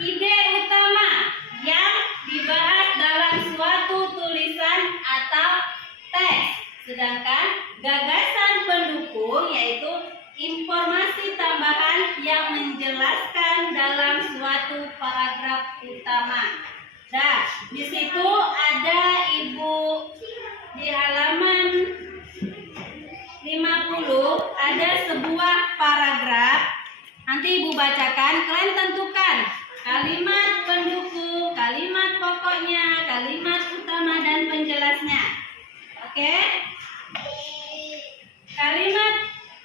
ide utama yang dibahas dalam suatu tulisan atau teks. Sedangkan gagasan pendukung yaitu informasi tambahan yang menjelaskan dalam suatu paragraf utama. Nah, di situ ada Ibu di halaman 50 ada sebuah paragraf. Nanti Ibu bacakan, kalian tentukan kalimat pendukung, kalimat pokoknya, kalimat utama dan penjelasnya. Oke? Kalimat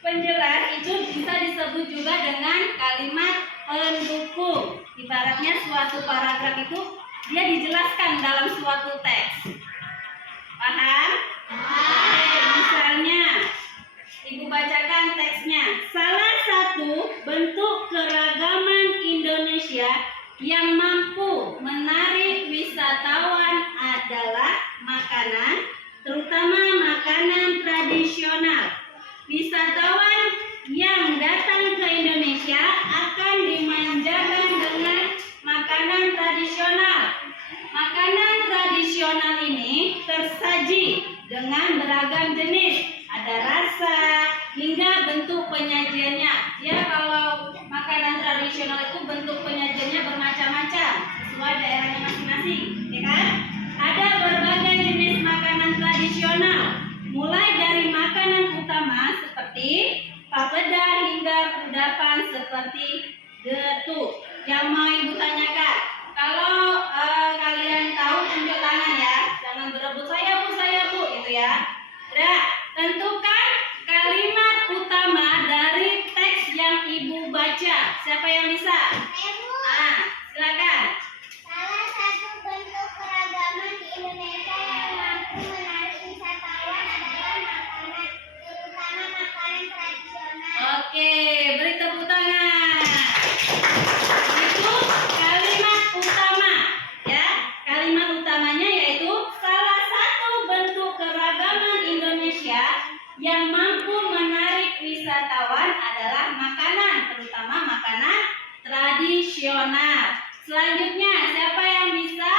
penjelas itu bisa disebut juga dengan kalimat pendukung. Ibaratnya suatu paragraf itu dia dijelaskan dalam suatu teks. Paham? Oke, misalnya Ibu bacakan teksnya. Salah satu bentuk keragaman Indonesia yang mampu menarik wisatawan adalah makanan, terutama makanan tradisional. Wisatawan yang datang ke Indonesia akan dimanjakan dengan makanan tradisional. Makanan tradisional ini tersaji dengan beragam jenis, ada rasa hingga bentuk penyajiannya. Ya, kalau makanan tradisional itu bentuk penyajiannya bermacam-macam sesuai daerahnya masing-masing, ya kan? Ada berbagai jenis makanan tradisional, mulai dari makanan utama seperti papeda hingga kudapan seperti getuk. Yang mau Ibu tanyakan, kalau kalian tahu tunjuk tangan ya, jangan berebut saya bu, gitu ya. Nah, tentukan kalimat utama dari teks yang Ibu baca. Siapa yang bisa? Ah, silakan. Salah satu bentuk keragaman di Indonesia yang mampu menarik wisatawan adalah makanan, terutama makanan tradisional. Oke, beri tepuk tangan. Itu kalimat utama, ya. Kalimat utamanya yaitu salah satu bentuk keragaman Indonesia yang mampu menarik wisatawan adalah makanan, terutama makanan tradisional. Selanjutnya, siapa yang bisa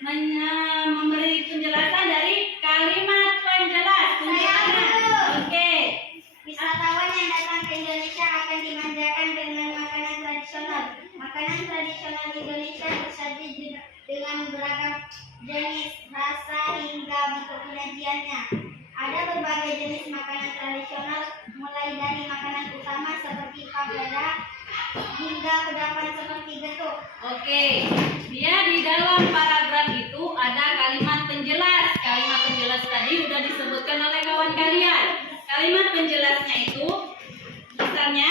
memberi penjelasan dari kalimat penjelas? Tunjuk tangan. Oke. Wisatawan yang datang ke Indonesia akan dimanjakan dengan makanan tradisional. Makanan tradisional Indonesia tersaji dengan beragam jenis, rasa hingga bentuk penyajiannya. Ada berbagai jenis makanan tradisional, mulai dari makanan utama seperti papeda hingga kudapan seperti getuk. Oke, dia di dalam paragraf itu ada kalimat penjelas. Kalimat penjelas tadi sudah disebutkan oleh kawan kalian. Kalimat penjelasnya itu misalnya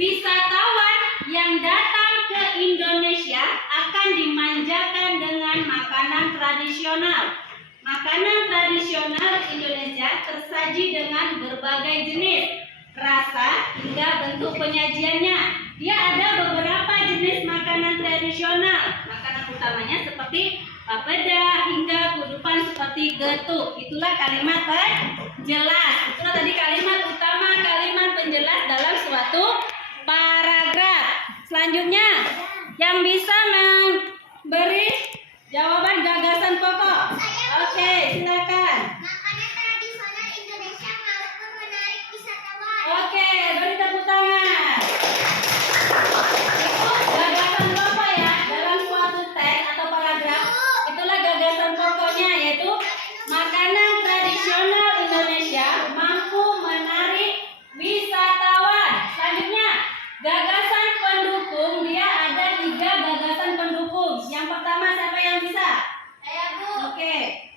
wisatawan yang datang ke Indonesia akan dimanjakan dengan makanan tradisional. Makanan tradisional Indonesia tersaji dengan berbagai jenis, rasa hingga bentuk penyajiannya. Dia ada beberapa jenis makanan tradisional. Makanan utamanya seperti papeda hingga kudapan seperti getuk. Itulah kalimat penjelas. Itulah tadi kalimat utama, kalimat penjelas dalam suatu paragraf. Selanjutnya, yang bisa memberi jawaban gagasan pokok. Oke, silakan. Makanan tradisional Indonesia mampu menarik wisatawan. Oke, beri tepuk tangan. Itu gagasan pokok ya dalam suatu teks atau paragraf. Itulah gagasan pokoknya, yaitu makanan tradisional Indonesia mampu menarik wisatawan. Selanjutnya, gagasan pendukung. Dia ada 3 gagasan pendukung. Yang pertama siapa yang bisa? Saya Bu. Oke.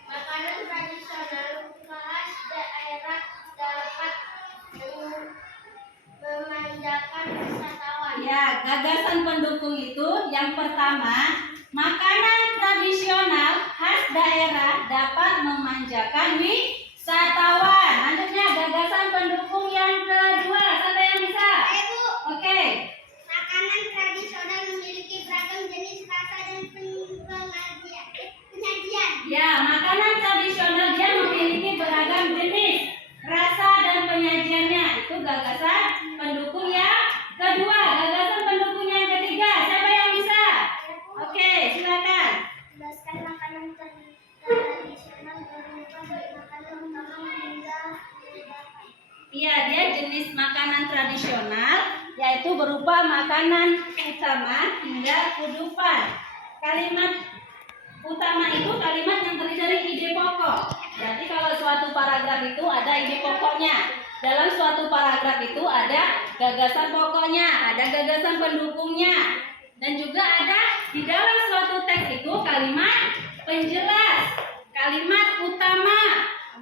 Makanan tradisional khas daerah dapat memanjakan wisatawan. Ya, gagasan pendukung itu yang pertama, makanan tradisional khas daerah dapat memanjakan wisatawan. Lanjutnya, gagasan pendukung yang kedua, siapa yang bisa? Saya Bu. Oke. Makanan tradisional memiliki beragam jenis, rasa dan penyajian. Ya, makanan tradisional dia memiliki beragam jenis, rasa dan penyajiannya. Itu gagasan pendukung yang kedua. Gagasan pendukung yang ketiga, siapa yang bisa? yaitu berupa makanan utama hingga kehidupan. Kalimat utama itu kalimat yang terdiri dari ide pokok. Berarti kalau suatu paragraf itu ada ide pokoknya. Dalam suatu paragraf itu ada gagasan pokoknya, ada gagasan pendukungnya, dan juga ada di dalam suatu teks itu kalimat penjelas, kalimat utama,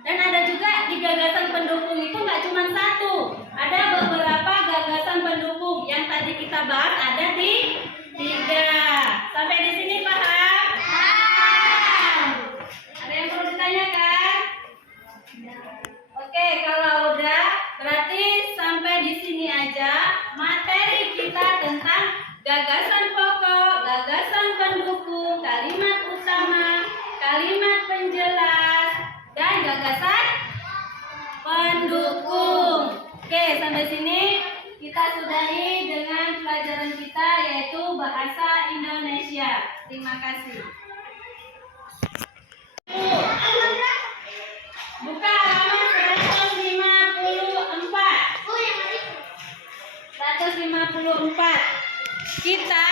dan ada juga di gagasan pendukung itu nggak cuma satu, ada beberapa gagasan pendukung yang tadi kita bahas ada di 3. Sampai di sini paham? Ada yang perlu ditanyakan? Oke, kalau udah berarti sampai di sini aja materi kita tentang gagasan pokok, gagasan pendukung, kalimat utama, kalimat penjelas, dan gagasan pendukung. Oke, sampai sini kita sudahi dengan pelajaran kita yaitu bahasa Indonesia. Terima kasih. Buka halaman 154. Kita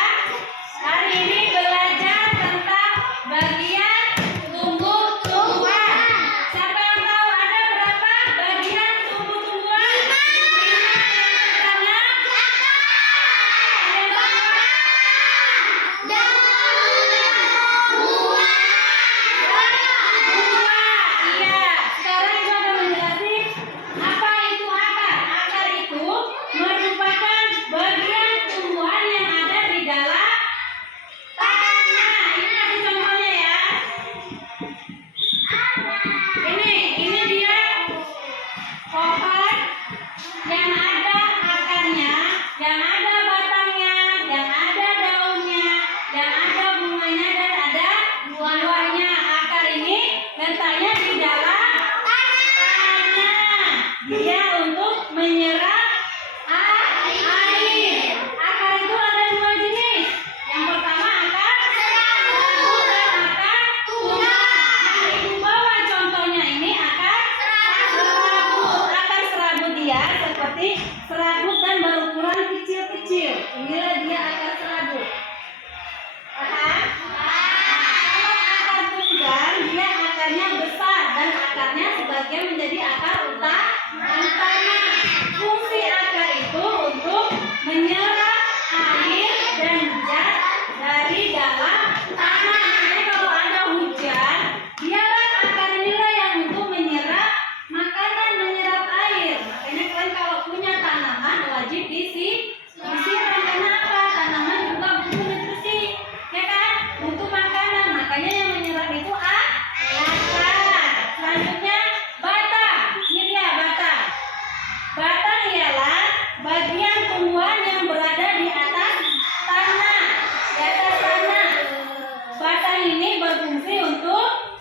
hari ini belajar tentang bagian tumbuh-tumbuhan. Siapa yang tahu ada berapa bagian tumbuh-tumbuhan? Iya, sekarang kita akan menjelaskan apa itu akar. Akar itu merupakan bagian tumbuhan yang ada di dalam tanah. Ini kasih contohnya ya. Ini dia pohon yang ada akarnya, yang ada batangnya, yang ada daunnya, yang ada bunganya, dan ada buahnya. Akar ini letaknya di dalam tanah. Dia untuk menyerap air. Akar itu ada 2 jenis. Yang pertama akar serabut dan akar tulang. Ibu bawa contohnya ini akar serabut. Akar serabut dia seperti serabut dan berukuran kecil-kecil. Inilah dia akar serabut. Paham? Kalau akar tunggang dia akarnya besar dan akarnya sebagian menjadi akar utama. Fungsi akar itu untuk menyerap air dan zat dari dalam tanah. Jadi kalau ada hujan, dialah akar inilah yang untuk menyerap makanan, menyerap air. Makanya kalian kalau punya tanaman wajib disiram. Kenapa? Tanaman juga butuh nutrisi, ya kan? Butuh makanan. Makanya yang menyerap itu akar. Selanjutnya batang. Ini dia batang. Batang ialah bagian tumbuhan yang berada di atas tanah. Di atas tanah. Batang ini berfungsi untuk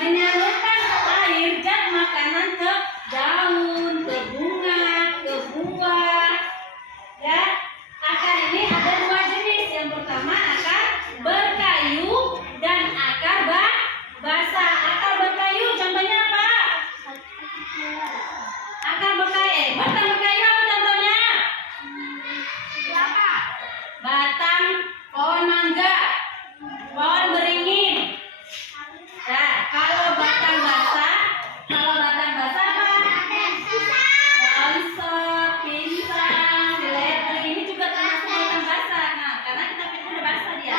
menyalurkan air dan makanan ke daun, ke bunga, ke buah. Ya, akar ini ada 2 jenis. Yang pertama akar berkayu dan akar basah. Akar berkayu contohnya apa? Akar berkayu, batang berkayu apa contohnya? Batang pohon mangga, pohon beringin. Nah, kalau batang basah apa? Pohon sop, pisang, seledri. Ini juga termasuk batang basah. Nah, karena kita pikir udah basah dia.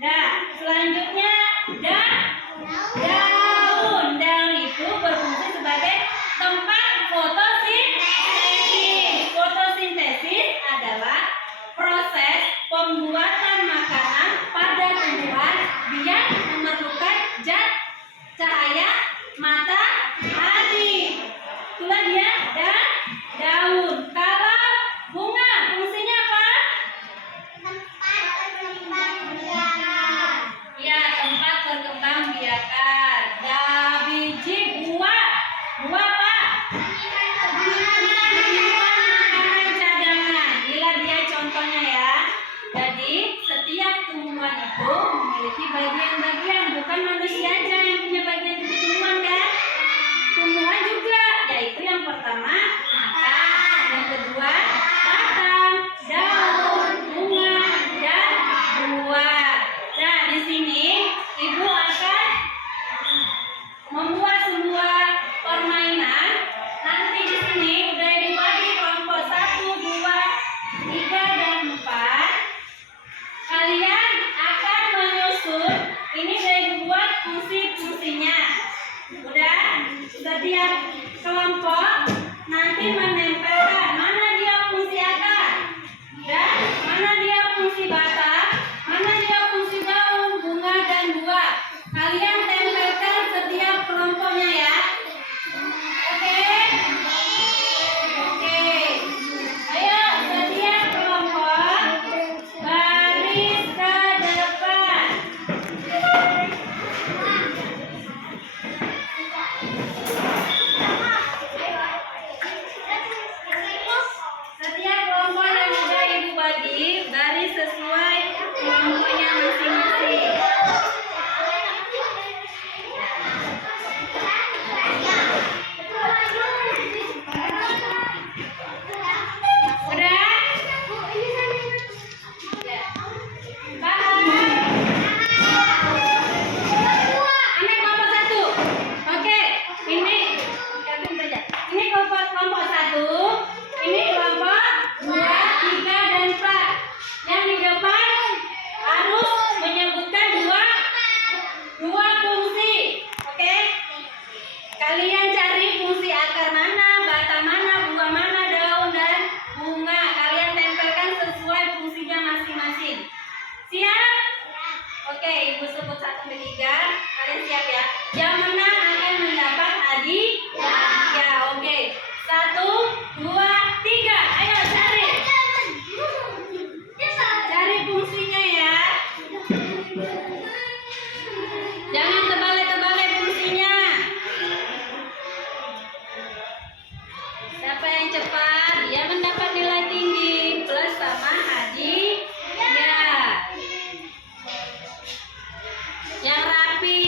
Nah, selanjutnya daun. Daun itu berfungsi sebagai tempat fotosintesis. Fotosintesis adalah proses pembuatan makanan pada tumbuhan yang memerlukan zat cahaya matahari. Itulah dia daun. Kalau bunga fungsinya apa? Ya, tempat berkembang biakan. Biji buah. Buah apa? Makanan cadangan. Inilah dia contohnya ya. Jadi setiap tumbuhan itu memiliki bagian-bagian. Bukan manusia aja yang punya bagian tumbuhan kan? Tumbuhan juga. Yaitu yang pertama akar, yang kedua batang, setiap kelompok nanti menempelkan mana dia fungsi akar dan mana dia fungsi batang, mana dia fungsi daun, bunga dan buah. Kalian tempelkan setiap kelompoknya ya. Oke? Oke. Ayo setiap kelompok baris ke depan. Setiap kelompok yang sudah ibu bagi baris sesuai kelompoknya masing-masing. Udah? Paham? Ini kelompok satu. Oke, ini ini kelompok satu. Ini kelompok 2, 3, dan 4. Yang di depan harus menyebutkan dua fungsi. Oke? Kalian cari fungsi akar mana, batang mana, buah mana, daun dan bunga. Kalian tempelkan sesuai fungsinya masing-masing. Siap? Oke, ibu sebut 1 sampai 3. Kalian siap ya? Yang menang akan mendapat hadiah. Ya, oke. 1, 2, 3. Ayo cari. Cari fungsinya ya. Jangan terbalik-terbalik fungsinya. Siapa yang cepat, dia mendapat nilai tinggi plus sama hadiah. Yang rapi.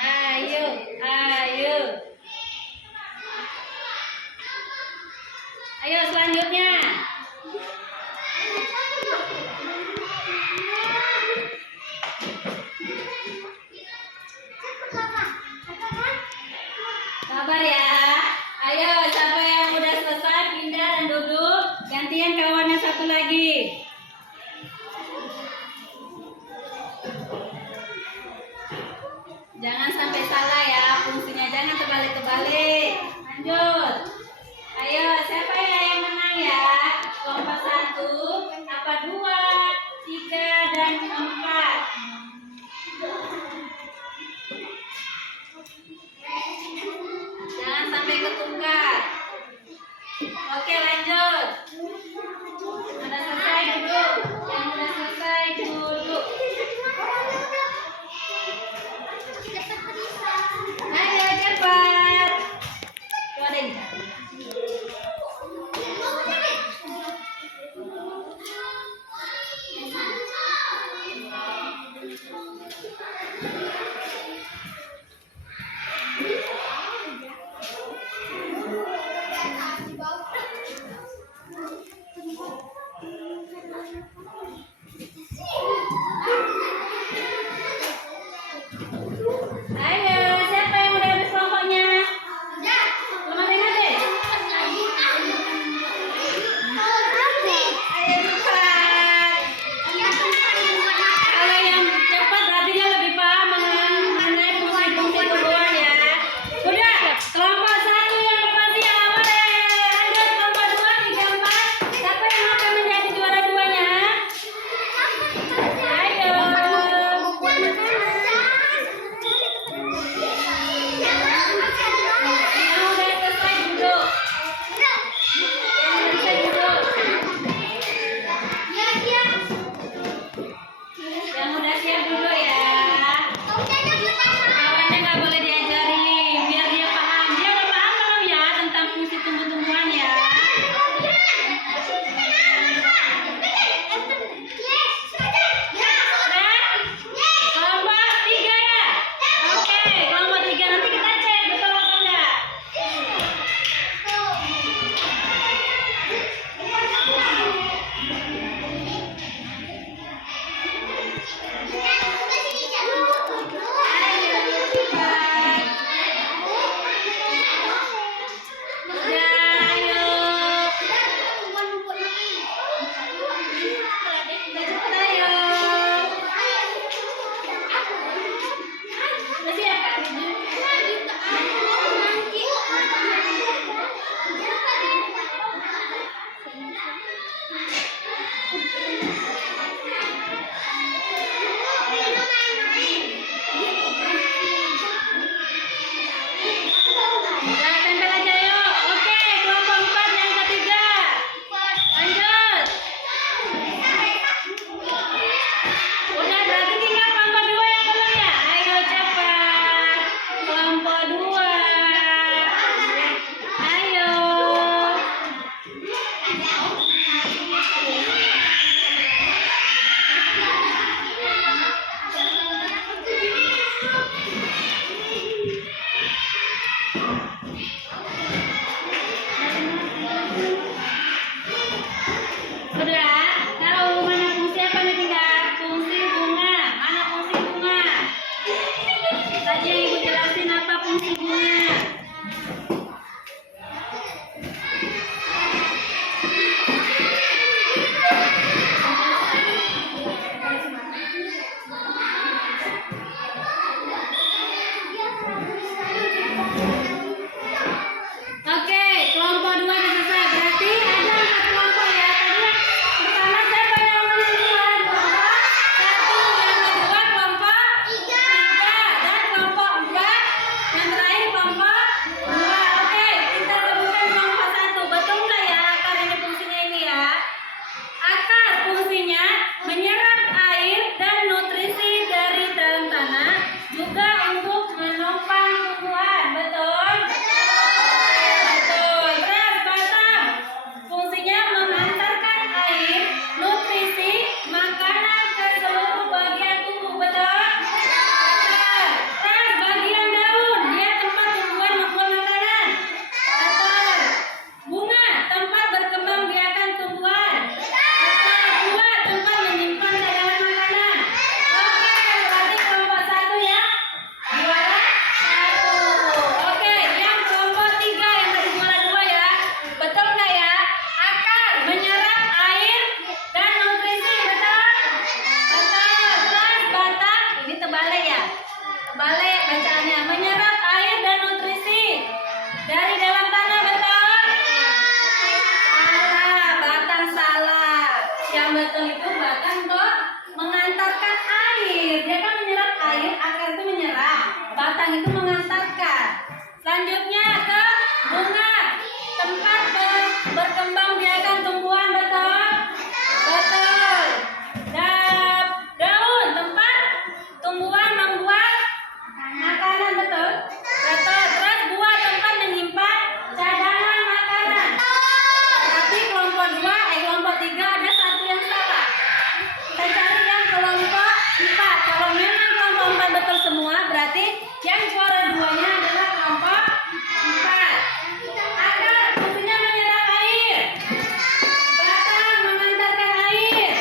Ayo, ayo. Ayo selanjutnya. Sabar ya. Ayo, siapa yang udah selesai pindah dan duduk. Gantian kawannya satu lagi. Jangan sampai salah ya fungsinya. Jangan terbalik-terbalik. Lanjut. Ayo, siapa ya yang menang ya? Kelompok 1, apa 2, 3, dan 4. Jangan sampai ketukar. Oke, lanjut. Udah selesai duduk. Yang udah selesai duduk. Ayo cepat. Tuh ada ini. Ayo, siapa yang udah habis kelompoknya? Selamat ingat deh. Ayo cepat. Kalau yang cepat berarti dia lebih paham mengenai fungsi-fungsi tumbuhan ya. Udah, kelompok 1 yang berhasil awal deh. Lanjut kelompok 2, 3, 4. Siapa yang akan menjadi juara duanya? Ayo. Yang udah selesai duduk. Yang udah selesai duduk. Yang udah siap dulu ya. Kawannya nggak boleh diajarin, biar dia paham. Dia udah paham belum ya tentang fungsi tumbuh-tumbuhan ya? Udah? Kelompok 3 ya? Oke, kelompok 3 nanti kita cek betul apa enggak. Ayo cepat. Udah, ayo. Tadi yang Ibu jelasin apa fungsi bunga? Oke, kelompok 2 udah selesai. Berarti ada 4 kelompok ya. Tadi yang pertama siapa yang menentukan? Kelompok 1, yang kedua kelompok 3, dan kelompok 4, yang terakhir kelompok 2. Oke, kita sebutkan kelompok 1. Betul nggak ya akar ini fungsinya ini ya? Akar fungsinya menyerap air dan nutrisi dari dalam tanah, juga untuk menopang tumbuhan. Betul? Betul. Terus batang fungsinya mengantarkan air, nutrisi, makanan ke seluruh bagian tubuh. Betul? Betul. Terus bagian daun, dia tempat tumbuhan maupun makanan. Betul. Bunga, tempat berkembang biakan tumbuhan. Betul. Buah, tempat menyimpan cadangan makanan. Oke, berarti kelompok 1 ya. Juara 1. Oke, yang kelompok 3 yang tadi juara 2 ya. Betul nggak ya? Akar menyerap air dan nutrisi. Betul? Betul. Terus batang, ini terbalik ya. Terbalik bacaannya. Menyerap air dan nutrisi dari dalam tanah. Betul? Salah, batang salah. Yang betul itu batang kok mengantarkan air. Dia kan menyerap air, akar itu menyerap, batang itu mengantarkan. Selanjutnya ke bunga, tempat berkembang biakan tumbuhan. Betul? Betul. Daun, tempat tumbuhan membuat makanan. Betul? Betul. Terus buah, tempat menyimpan cadangan makanan. Tapi kelompok 2, kelompok 3 ada satu yang salah. Kita cari yang kelompok 4. Kalau memang kelompok 4 betul semua, berarti yang juara 2-nya adalah kelompok 4. Akar fungsinya menyerap air. Batang mengantarkan air.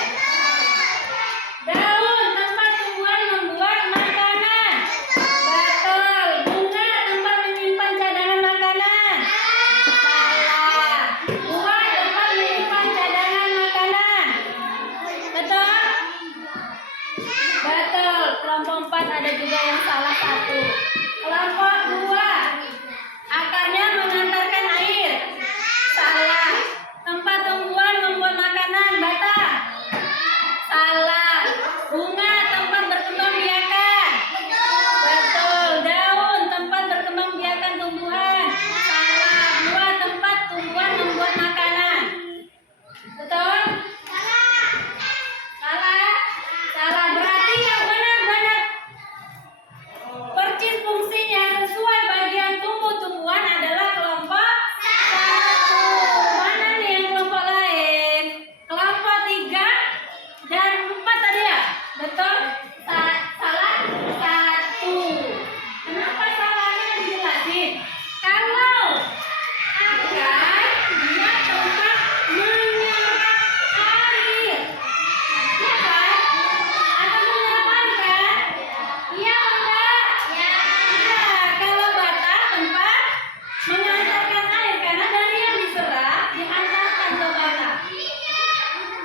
Daun, tempat tumbuhan membuat makanan. Betul. Bunga, tempat menyimpan cadangan makanan. Salah. Buah, tempat menyimpan cadangan makanan. Betul? Betul. Kelompok 4 ada juga yang salah satu. Kelompok 2, akarnya mengantarkan air. Salah. Tempat tumbuhan membuat makanan. Batang. Salah. Bunga, tempat berkembang biakan. Betul. Daun, tempat berkembang biakan tumbuhan. Salah. Buah, tempat tumbuhan membuat makanan. Betul? Salah. Salah. Berarti yang benar-benar percis fungsinya sesuai bagian tumbuh-tumbuhan adalah kelompok 1. Mana nih yang kelompok lain? Kelompok 3 dan 4 tadi ya? Betul? Salah 1. Kenapa salahnya dijelasin? Kalau akar dia tempat menyerap air. Iya kan? Akan menyerap air kan? Iya enggak? Iya. Kalau batang tempat mengantarkan air, karena dari yang diserap diantarkan ke batang.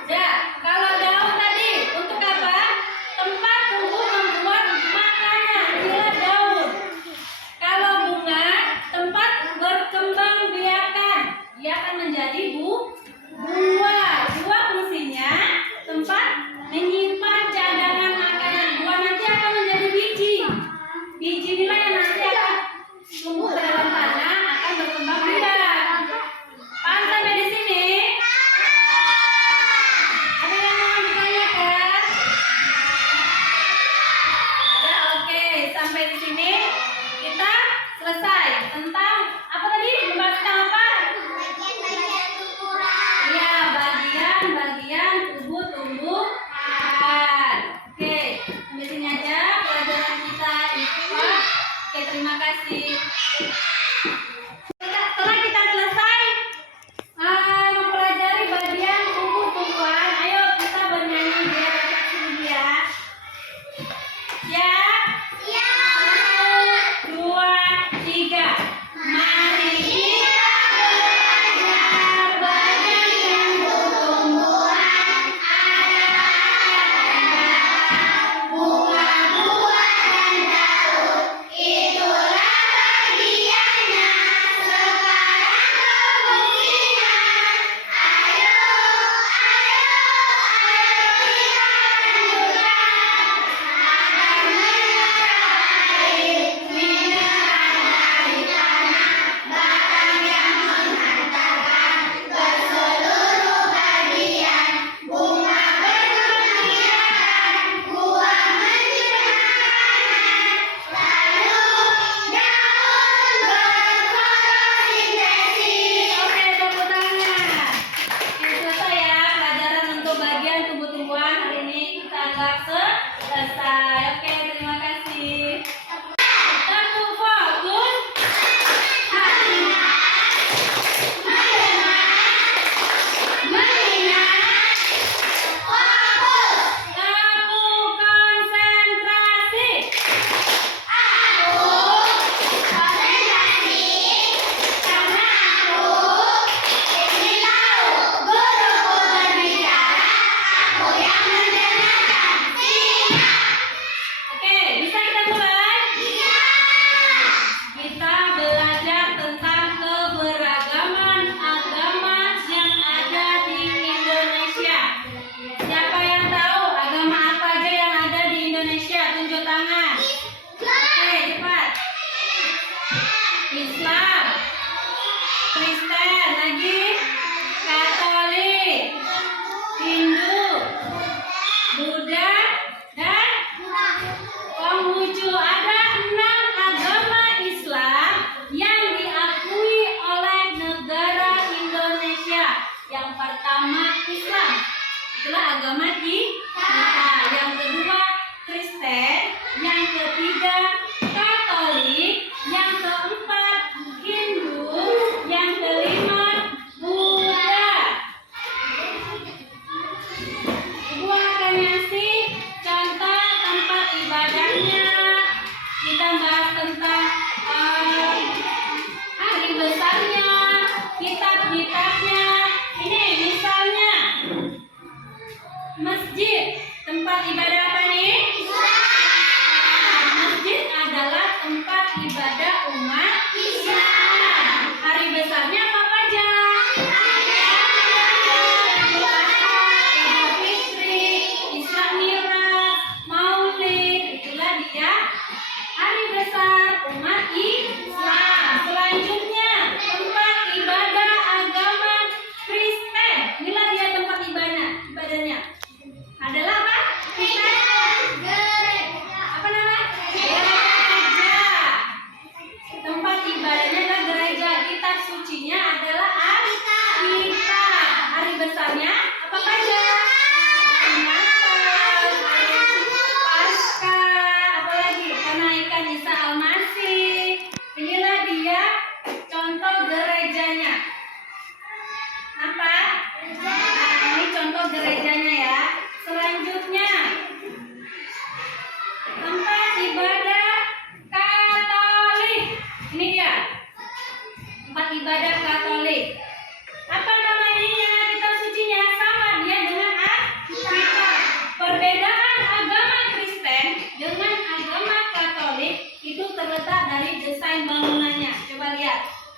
Ya, kalau daun tadi untuk apa? Tempat tumbuh membuat makanan. Inilah daun. Kalau bunga, tempat berkembang biakan. Dia akan menjadi buah. Buah fungsinya tempat menyimpan cadangan makanan. Buah nanti akan menjadi biji. Biji inilah yang nanti akan tumbuh ke dalam tanah, akan berkembang biak. Paham sampai di sini? Ada yang mau ditanyakan? Ada, oke. Sampai di sini kita selesai tentang apa tadi? Membahas tentang apa? Iya, bagian-bagian tubuh tumbuhan. Oke, sampai sini aja pelajaran kita IPA. Oke, terima kasih. Setelah kita selesai mempelajari bagian tubuh tumbuhan, ayo kita bernyanyi biar refleksi dulu ya. Siap? Siap.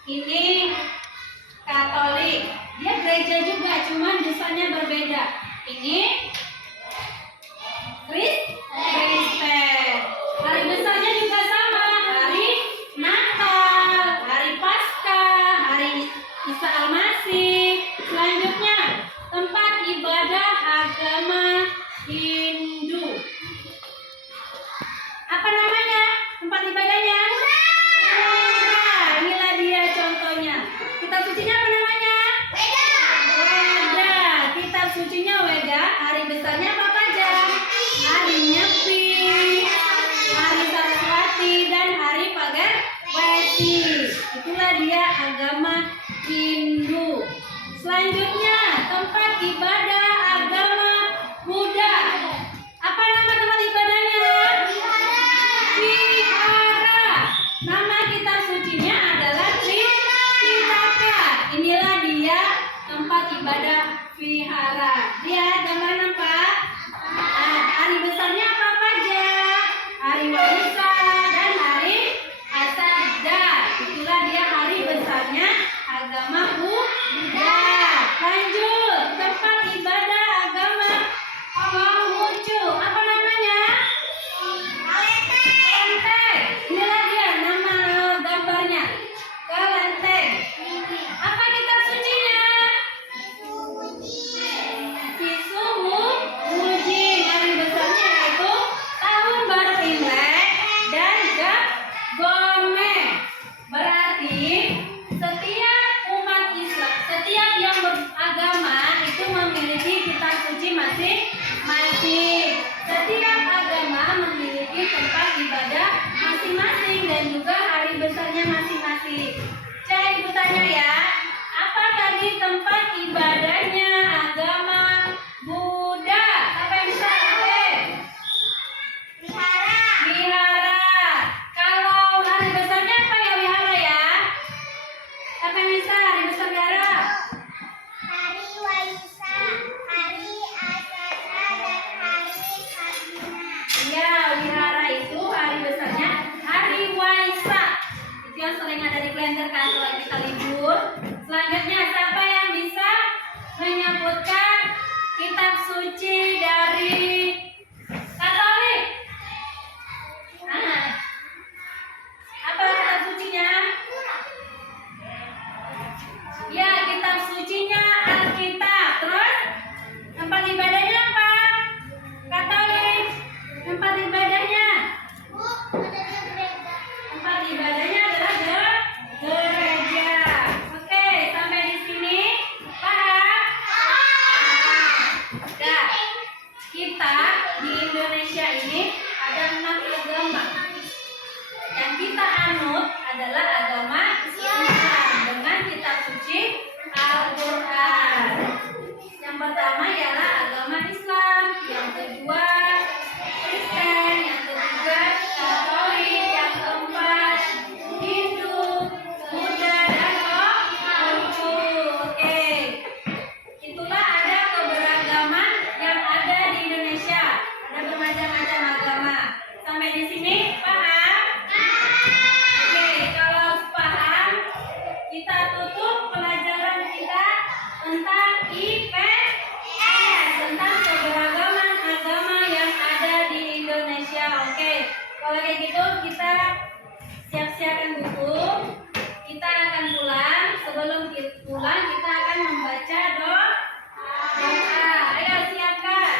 Ini Katolik. Dia gereja juga, cuman desanya berbeda. Ini Kristen. Hari besarnya juga sama. Hari Natal, hari Paskah, hari Isa Almasih. Selanjutnya, tempat ibadah agama Hindu. Apa namanya? Tempat ibadahnya? Nah, inilah dia contohnya. Kitab sucinya apa namanya? Weda. Kitab sucinya Weda. Hari besarnya apa aja? Hari Nyepi, hari Saraswati, dan hari Pagarwesi. Itulah dia agama Hindu. Selanjutnya, tempat ibadah agama Buddha. Apa nama tempat ibadahnya? Vihara. Nama kitab sucinya adalah Tripitaka. Inilah dia tempat ibadah vihara. Lihat gambar nampak? Nah, hari besarnya apa aja? Hari Waisak dan hari Asadda. Itulah dia hari besarnya agama Buddha. Lanjut, tempat ibadah agama Konghucu. Apa namanya? Kelenteng. Inilah dia nama gambarnya. Kelenteng. Apa kitab sucinya? Kisumu Muji. Hari besarnya yaitu Tahun Baru Imlek dan Gome. Berarti setiap umat Islam, setiap yang beragama itu memiliki kitab suci masing-masing. Setiap agama memiliki tempat ibadah masing-masing dan juga hari besarnya masing-masing. Saya ibu tanya ya, apa tadi tempat ibadahnya agama Buddha? Apa yang bisa? Wihara. Kalau hari besarnya apa ya wihara ya? Apa yang bisa hari besar wihara? Hari Waisak, hari Asadda, dan hari Sabina. Iya, wihara itu hari besarnya hari Waisak. Itu yang sering ada di kalender kan kalau kita libur. Selanjutnya siapa yang bisa menyebutkan kitab suci dari Katolik? Nah, apa kitab sucinya? Ya, kitab sucinya Alkitab. Terus tempat ibadahnya apa? Katolik. Tempat ibadahnya? Tempat ibadahnya adalah gereja. Oke, sampai di sini paham? Nah, kita di Indonesia ini ada 6 agama. Yang kita anut adalah agama Islam dengan kitab suci Al-Quran. Yang pertama ialah agama Islam, yang kedua Kristen, yang ketiga Katolik, yang keempat Hindu, Buddha, dan Konghucu. Oke, itulah ada keberagaman yang ada di Indonesia. Ada bermacam-macam agama. Sampai di sini paham? Oke, kalau paham, kita tutup pelajaran kita tentang IPS, tentang keberagaman agama yang ada di Indonesia. Oke, kalau kayak gitu kita siap-siapkan buku. Kita akan pulang. Sebelum kita pulang, kita akan membaca doa. Ayo siapkan.